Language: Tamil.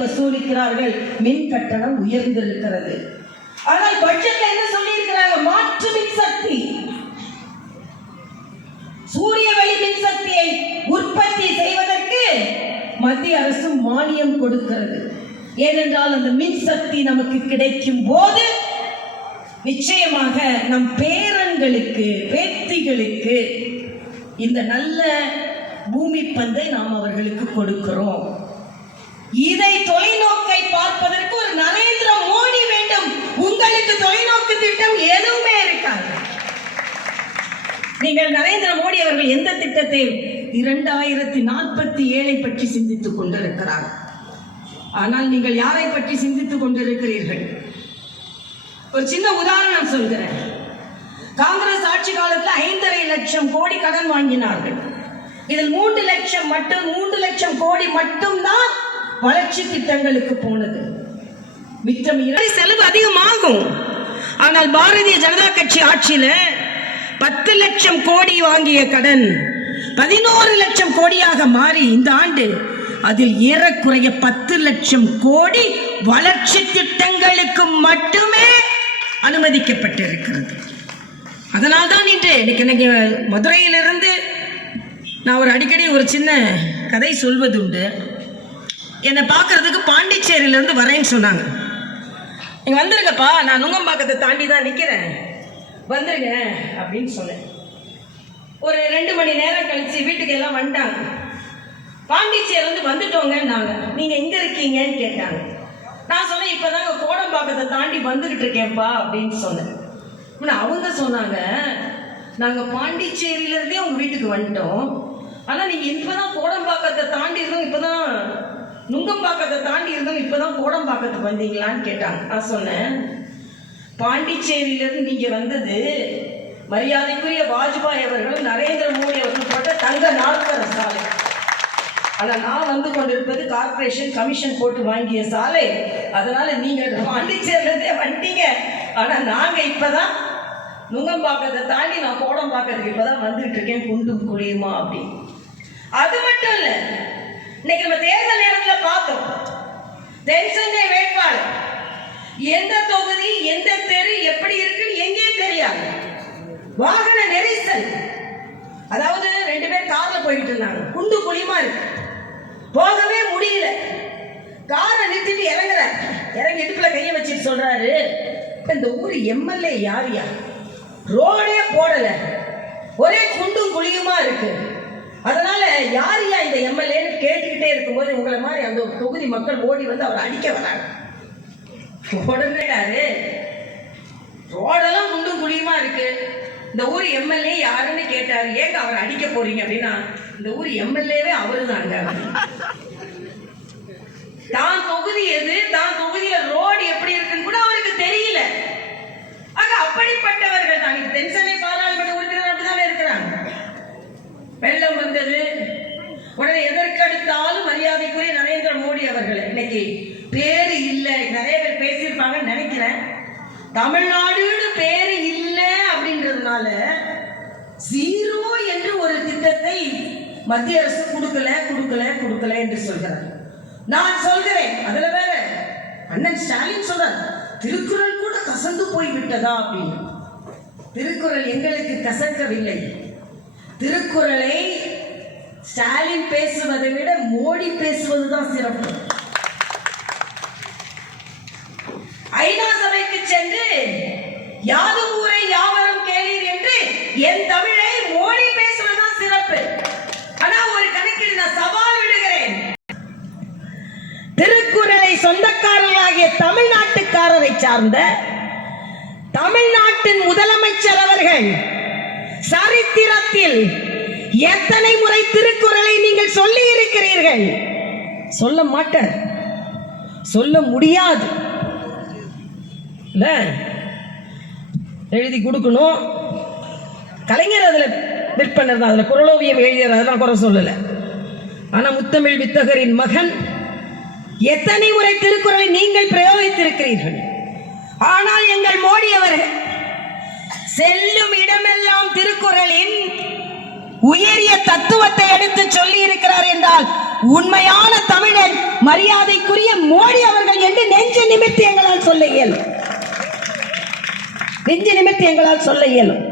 வசூலிக்கிறார்கள். மின் கட்டணம் உயர்ந்திருக்கிறது. ஆனால் பட்ஜெட்ல என்ன சொல்லி இருக்கிறாங்க? மாற்று மின்சக்தி, சூரிய வெளி மின்சக்தியை உற்பத்தி செய்வதற்கு மத்திய அரசு மானியம் கொடுக்கிறது. ஏனென்றால் அந்த மின்சக்தி நமக்கு கிடைக்கும் போது நிச்சயமாக நம் பேரன்களுக்கு பேத்திகளுக்கு இந்த நல்ல பூமி பந்தை நாம் அவர்களுக்கு கொடுக்கிறோம். இதை தொலைநோக்கை பார்ப்பதற்கு ஒரு நரேந்திர மோடி வேண்டும். உங்களுக்கு தொலைநோக்கு திட்டம் எதுவுமே இருக்காது. நீங்கள் நரேந்திர மோடி அவர்கள் எந்த திட்டத்தை 2047 பற்றி சிந்தித்துக் கொண்டிருக்கிறார். ஆனால் நீங்கள் யாரை பற்றி சிந்தித்துக் கொண்டிருக்கிறீர்கள்? ஒரு சின்ன உதாரணம் சொல்கிறேன். காங்கிரஸ் ஆட்சி காலத்தில் 5.5 லட்சம் கோடி கடன் வாங்கினார்கள். இதில் 3 லட்சம் கோடி மட்டும்தான் வளர்ச்சி திட்டங்களுக்கு போனது. மிச்சம் செலவு அதிகமாகும். ஆனால் பாரதிய ஜனதா கட்சி ஆட்சியில 10 லட்சம் கோடி வாங்கிய கடன் 11 லட்சம் கோடியாக மாறி இந்த ஆண்டு அதில் ஏறக்குறைய 10 லட்சம் கோடி வளர்ச்சி திட்டங்களுக்கு மட்டுமே அனுமதிக்கப்பட்டிருக்கிறது. அதனால்தான் இன்னைக்கு மதுரையிலிருந்து நான் அடிக்கடி ஒரு சின்ன கதை சொல்வது உண்டு. என்னை பார்க்கறதுக்கு பாண்டிச்சேரியிலிருந்து வரேன்னு சொன்னாங்க. நீங்க வந்துருங்கப்பா, நான் நுங்கம்பாக்கத்தை தாண்டி தான் நிற்கிறேன், வந்துருங்க அப்படின்னு சொன்னேன். ஒரு 2 மணி நேரம் கழிச்சு வீட்டுக்கு எல்லாம் வந்துட்டாங்க. பாண்டிச்சேரியிலிருந்து வந்துட்டோங்கன்னாங்க. நீங்க எங்க இருக்கீங்கன்னு கேட்டாங்க. நான் சொன்னேன், இப்பதாங்க கோடம்பாக்கத்தை தாண்டி வந்துகிட்டு இருக்கேன்ப்பா அப்படின்னு சொன்னேன். அவங்க சொன்னாங்க, நாங்க பாண்டிச்சேரியில இருந்தே உங்க வீட்டுக்கு வந்துட்டோம், ஆனா நீங்க இப்பதான் கோடம்பாக்கத்தை தாண்டி இருந்தோம், இப்பதான் நுங்கம்பாக்கத்தை தாண்டி இருந்தோம், இப்பதான் கோடம்பாக்கத்துக்கு வந்தீங்களான்னு கேட்டாங்க. நான் சொன்னேன், பாண்டிச்சேரியில இருந்து நீங்க வந்தது மரியாதைக்குரிய வாஜ்பாய் அவர்கள் நரேந்திர மோடி அவர்கள் போட்ட தங்க நாற்கர சாலை. ஆனா நான் வந்து கொண்டிருப்பது கார்பரேஷன் கமிஷன் போட்டு வாங்கிய சாலை. அதனால நீங்க பாண்டிச்சேரியில இருந்தே வந்துட்டீங்க, ஆனா நாங்க இப்பதான் நுங்கம்பாக்கத்தை தாண்டி நான் கோடம்பாக்கத்துக்கு இப்பதான் வந்துட்டு இருக்கேன், குண்டும் குழியுமா அப்படின்னு. அது மட்டும் இல்ல, இன்னைக்கு நம்ம தேர்தல் நேரத்தில் பார்த்தோம், தென்சென்னை வேட்பாளர் எந்த தொகுதி எந்த தெரு எப்படி இருக்குன்னு எங்கேயும் தெரியாது. வாகன நெரிசல், அதாவது 2 பேர் கார்ல போயிட்டு இருந்தாங்க, குண்டு குழியுமா இருக்கு, போகவே முடியல. காரை நிறுத்திட்டு இறங்கி இடுப்புல கைய வச்சுட்டு சொல்றாரு, இந்த ஊர் எம்எல்ஏ யாரியா, ரோடே போடல, ஒரே குண்டும் குழியுமா இருக்கு, அதனால யாரியா இந்த எம்எல்ஏன்னு கேட்டுக்கிட்டே இருக்கும்போது உங்களை மாதிரி அந்த தொகுதி மக்கள் ஓடி வந்து அவர் அடிக்க வராங்க. உடனே ரோடெல்லாம் குண்டும் குழியுமா இருக்கு, இந்த ஊர் எம்எல்ஏ யாருன்னு கேட்டாரு. ஏங்க அவர் அடிக்க போறீங்க அப்படின்னா, இந்த ஊர் எம்எல்ஏவே அவரு தாங்க. தான் தொகுதி எது, தான் தொகுதியில ரோடு எப்படி இருக்குன்னு கூட அவருக்கு தெரியல. ஆக அப்படிப்பட்டவர்கள் தான் தென்சென்னை பாராளுமன்ற உறுப்பினர் அப்படிதானே இருக்கிறாங்க. வெள்ளம் வந்தது உடனே எதற்கெடுத்தாலும் மரியாதைக்குரிய நரேந்திர மோடி அவர்கள் இன்னைக்கு பேரு இல்லை. நிறைய பேர் பேசியிருப்பாங்கன்னு நினைக்கிறேன். தமிழ்நாடுன்னு பேரு இல்லை அப்படின்றதுனால 0 என்று ஒரு திட்டத்தை மத்திய அரசு கொடுக்கல என்று சொல்கிறார். நான் சொல்கிறேன், அதுல வேற அண்ணன் ஸ்டாலின் சொல்றார், திருக்குறள் கூட கசந்து போய் விட்டதா அப்படின்னு. திருக்குறள் எங்களுக்கு கசக்கவில்லை. திருக்குறளை ஸ்டாலின் பேசுவதை விட மோடி பேசுவதுதான் சிறப்பு. ஐநா சபைக்கு சென்று யாதும் ஊரை யாவரும் கேளீர் என்று என் தமிழை மோடி பேசுவதுதான் சிறப்பு. ஆனா ஒரு கணக்கில் நான் சவால் விடுகிறேன், திருக்குறளை சொந்தக்காரர்களாகிய தமிழ்நாட்டுக்காரரை சார்ந்த தமிழ்நாட்டின் முதலமைச்சர் அவர்கள் சரித்திரத்தில் எத்தனை முறை திருக்குறளை நீங்கள் சொல்லி இருக்கிறீர்கள்? சொல்ல மாட்டார், சொல்ல முடியாது. எழுதி கொடுக்கணும். கலைஞர் அதுல விற்பனர் தான், அதுல குறளோவியம் எழுதியர், அதெல்லாம் குறை சொல்லல. ஆனா முத்தமிழ் வித்தகரின் மகன் எத்தனை முறை திருக்குறளை நீங்கள் பிரயோகித்திருக்கிறீர்கள்? ஆனால் எங்கள் மோடி அவர்கள் செல்லும் இடமெல்லாம் திருக்குறளின் உயரிய தத்துவத்தை எடுத்து சொல்லி இருக்கிறார் என்றால் உண்மையான தமிழன் மரியாதைக்குரிய மோடி அவர்கள் என்று நெஞ்சு நிமிர்த்தி எங்களால் சொல்ல இயலும்.